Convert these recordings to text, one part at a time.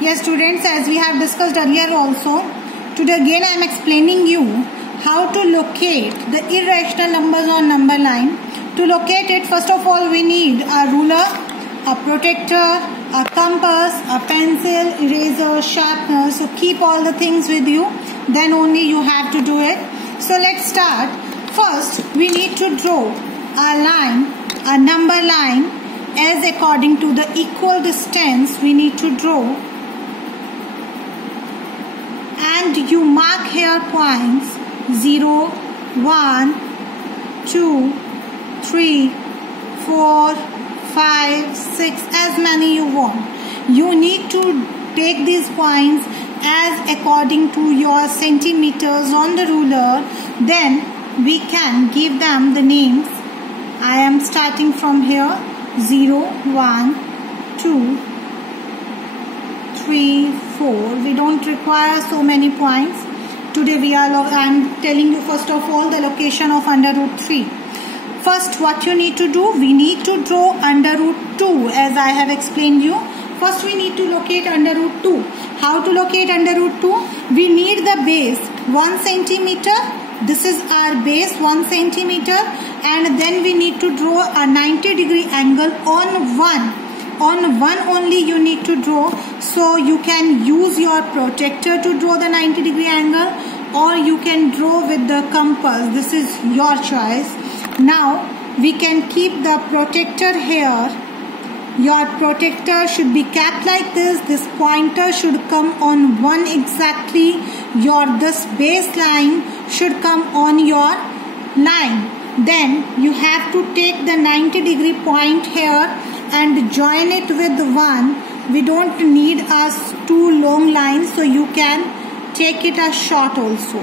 Yes students, as we have discussed earlier also, today again I am explaining you how to locate the irrational numbers on number line. To locate it, first of all we need a ruler, a protractor, a compass, a pencil, eraser, sharpener. So keep all the things with you, then only you have to do it. So let's start. First we need to draw a line, a number line, as according to the equal distance we need to draw, and you mark here points 0, 1, 2, 3, 4, 5, 6, as many you want. You need to take these points as according to your centimeters on the ruler. Then we can give them the names. I am starting from here. 0, 1, 2, 3, 4. We don't require so many points. Today I am telling you first of all the location of under root 3. First what you need to do, we need to draw under root 2 as I have explained you. First we need to locate under root 2. How to locate under root 2? We need the base 1 centimeter. This is our base 1 centimeter, and then we need to draw a 90-degree angle on 1. On 1 only you need to draw. So you can use your protractor to draw the 90-degree angle, or you can draw with the compass. This is your choice. Now we can keep the protractor here. Your protractor should be kept like this. This pointer should come on 1 exactly. This baseline should come on your line. Then you have to take the 90-degree point here and join it with 1. We don't need us 2 long lines, so you can take it as short also.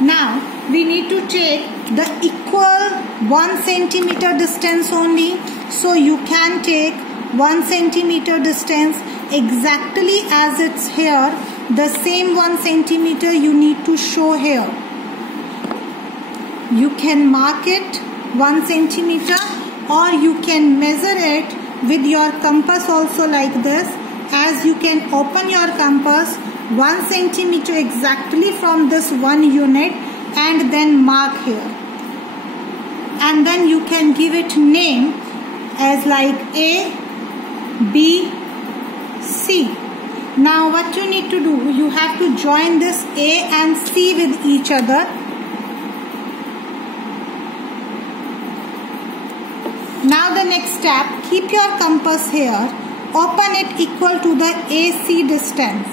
Now we need to take the equal 1 centimeter distance only. So you can take 1 centimeter distance exactly as it's here. The same 1 centimeter you need to show here. You can mark it 1 centimeter, or you can measure it with your compass also like this. As you can open your compass 1 centimeter exactly from this 1 unit and then mark here. And then you can give it name as like A, B, C. Now what you need to do, you have to join this A and C with each other. Now the next step, keep your compass here, open it equal to the AC distance.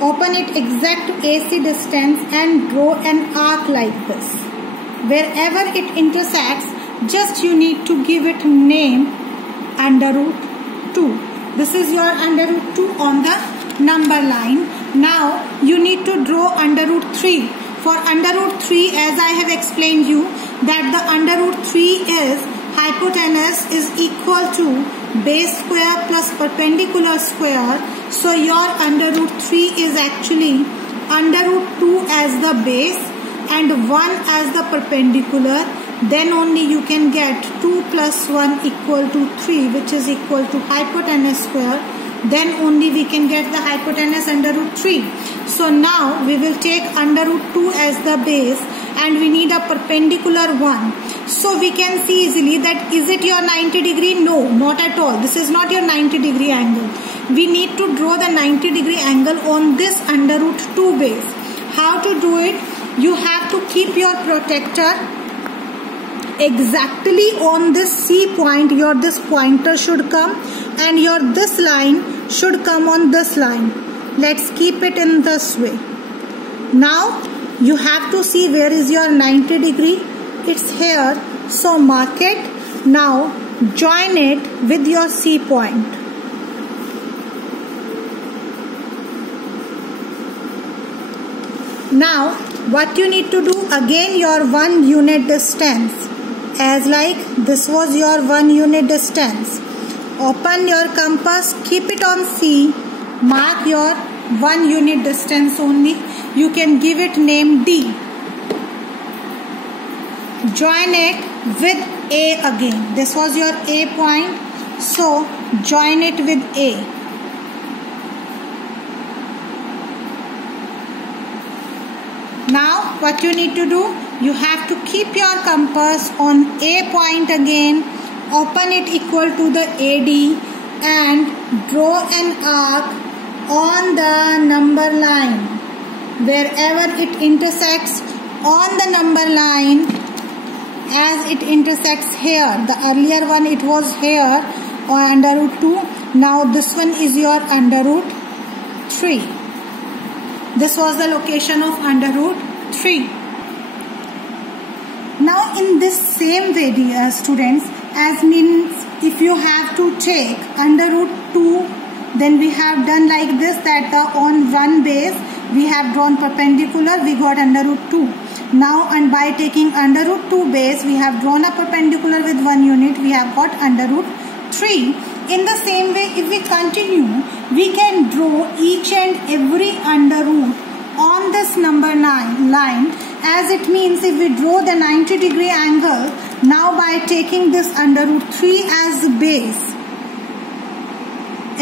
Open it exact to AC distance and draw an arc like this. Wherever it intersects, just you need to give it name under root 2. This is your under root 2 on the number line. Now you need to draw under root 3. For under root 3, as I have explained you, that the under root 3 is hypotenuse is equal to base square plus perpendicular square. So your under root 3 is actually under root 2 as the base and 1 as the perpendicular. Then only you can get 2 plus 1 equal to 3, which is equal to hypotenuse square. Then only we can get the hypotenuse under root 3. So now we will take under root 2 as the base, and we need a perpendicular 1. So we can see easily that is it your 90 degree? No, not at all. This is not your 90 degree angle. We need to draw the 90 degree angle on this under root 2 base. How to do it? You have to keep your protractor exactly on this C point. Your this pointer should come, and your this line should come on this line. Let's keep it in this way. Now you have to see where is your 90 degree. It's here. So mark it. Now join it with your C point. Now what you need to do, again your 1 unit distance, as like this was your 1 unit distance. Open your compass, keep it on C, mark your 1 unit distance only. You can give it name D. Join it with A again. This was your A point. So join it with A. Now what you need to do, you have to keep your compass on A point again, open it equal to the AD and draw an arc on the number line. Wherever it intersects on the number line, as it intersects here, the earlier one it was here or under root 2, now this one is your under root 3. This was the location of under root 3. Now in this same way, dear students, as means if you have to take under root 2, then we have done like this, that on one base we have drawn perpendicular, we got under root 2. Now and by taking under root 2 base, we have drawn a perpendicular with 1 unit, we have got under root 3. In the same way, if we continue, we can draw each and every under root on this number line, as it means if we draw the 90-degree angle, now by taking this under root 3 as base,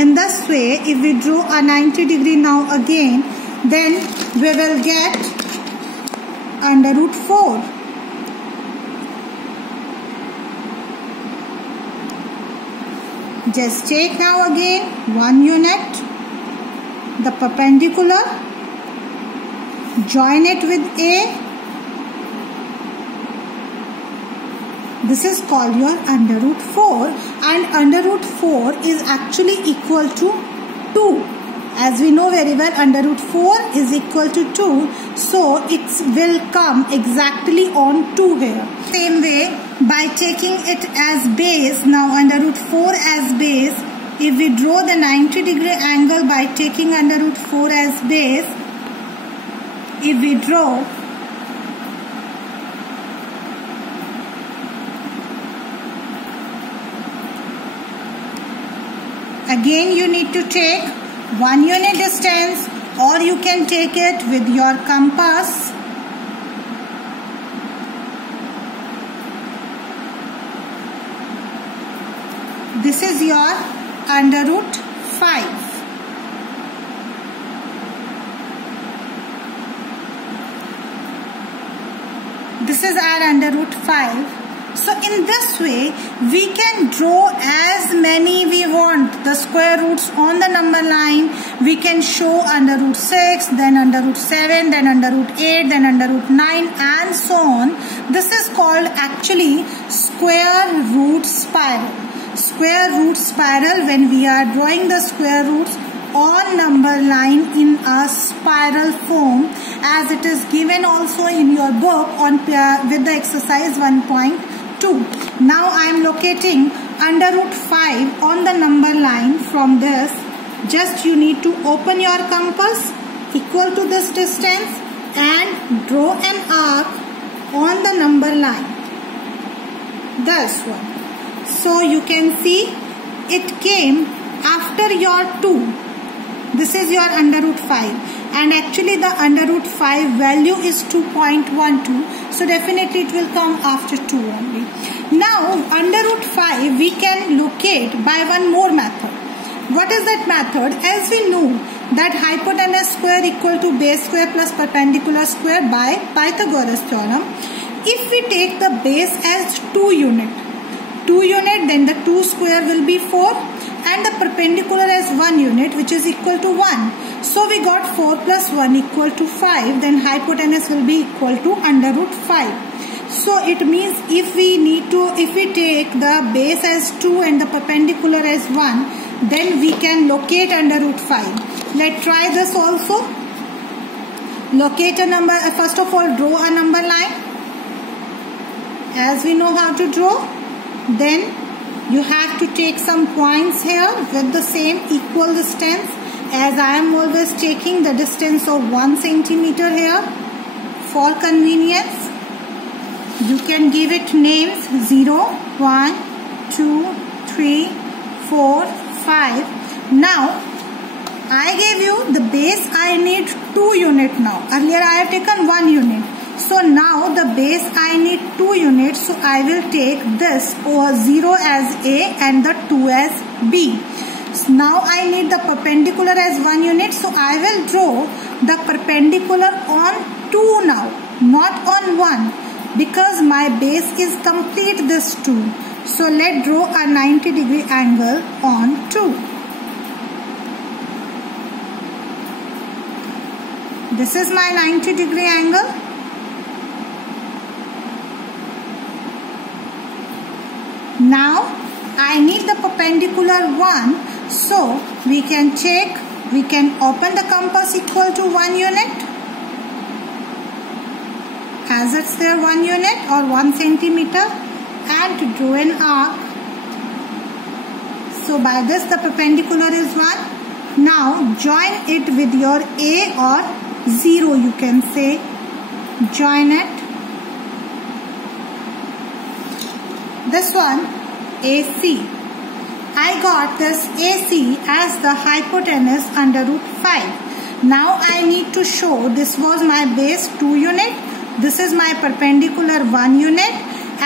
in this way if we draw a 90-degree now again, then we will get under root 4. Just take now again 1 unit, the perpendicular, join it with A. This is called your under root 4, and under root 4 is actually equal to 2. As we know very well, under root 4 is equal to 2. So it will come exactly on 2 here. Same way, by taking it as base, now under root 4 as base, if we draw the 90-degree angle by taking under root 4 as base, if we draw, again you need to take 1 unit distance, or you can take it with your compass. This is your under root 5. This is our under root 5. So in this way, we can draw as many we want. The square roots on the number line, we can show under root 6, then under root 7, then under root 8, then under root 9, and so on. This is called actually square root spiral. Square root spiral, when we are drawing the square roots on number line in a spiral form, as it is given also in your book on with the exercise 1.2. Now I am locating under root 5 on the number line. From this, just you need to open your compass equal to this distance and draw an arc on the number line. This one. So you can see it came after your 2. This is your under root 5. And actually the under root 5 value is 2.12. So definitely it will come after 2 only. Now under root 5 we can locate by one more method. What is that method? As we know that hypotenuse square equal to base square plus perpendicular square by Pythagoras theorem. If we take the base as 2 unit, then the 2 square will be 4, and the perpendicular as 1 unit, which is equal to 1. So we got 4 plus 1 equal to 5. Then hypotenuse will be equal to under root 5. So it means if we take the base as 2 and the perpendicular as 1, then we can locate under root 5. Let's try this also. Locate a number. First of all, draw a number line. As we know how to draw, then you have to take some points here with the same equal distance, as I am always taking the distance of 1 centimeter here for convenience. You can give it names 0, 1, 2, 3, 4, 5. Now I gave you the base. I need 2 unit now. Earlier I have taken 1 unit. So now the base I need 2 units, so I will take this 0 as A and the 2 as B. So now I need the perpendicular as 1 unit, so I will draw the perpendicular on 2 now, not on 1, because my base is complete this 2. So let's draw a 90-degree angle on 2. This is my 90-degree angle. Now I need the perpendicular 1, so we can check, we can open the compass equal to 1 unit, as it's there 1 unit or 1 centimeter, and draw an arc. So by this the perpendicular is 1. Now join it with your A or 0, you can say. Join it. This one AC. I got this AC as the hypotenuse under root 5. Now I need to show this was my base 2 unit, this is my perpendicular 1 unit,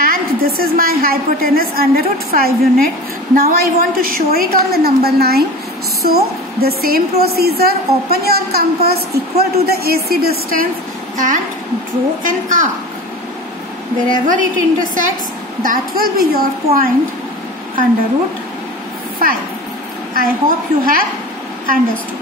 and this is my hypotenuse under root 5 unit. Now I want to show it on the number 9. So the same procedure, open your compass equal to the AC distance and draw an arc. Wherever it intersects, that will be your point under root 5. I hope you have understood.